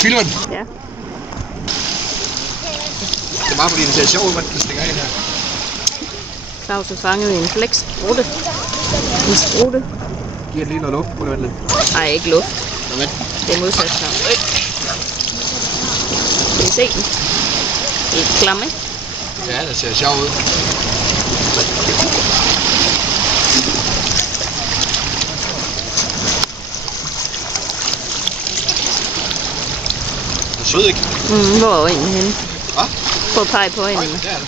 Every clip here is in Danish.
Filmer den? Ja. Det er bare fordi, det ser sjovt ud, hvad den stikker af her. Claus har fanget en flæksprutte. En sprutte. Giver det lige noget luft? Nej, ikke luft. Hvad? Det er modsat så. Kan I se den? Det er klam, ikke? Ja, det ser sjovt ud. Det er sød, ikke? Hvor er øjnene henne? Hvad? Prøv at pege på øjnene. Det er det.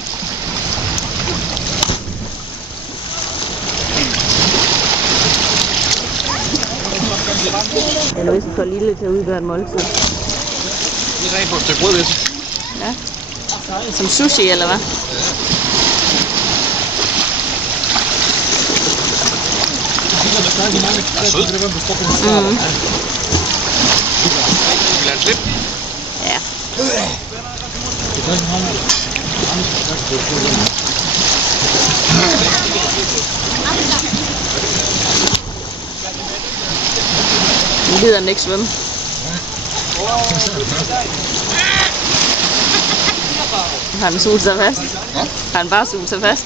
Den er vist for lille til at udgøre et måltid. Det er rent på et stykke brød, lidt. Ja. Som sushi, eller hvad? Det er sød. Vil han slippe? Ja. Nu gider den ikke svømme. Har den suget sig fast? Ja. Har den bare suget sig fast?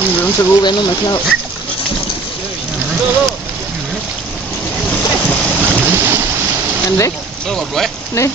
Nu er hun så gode venner med Claus. Er den væk? Så var du af. Nej.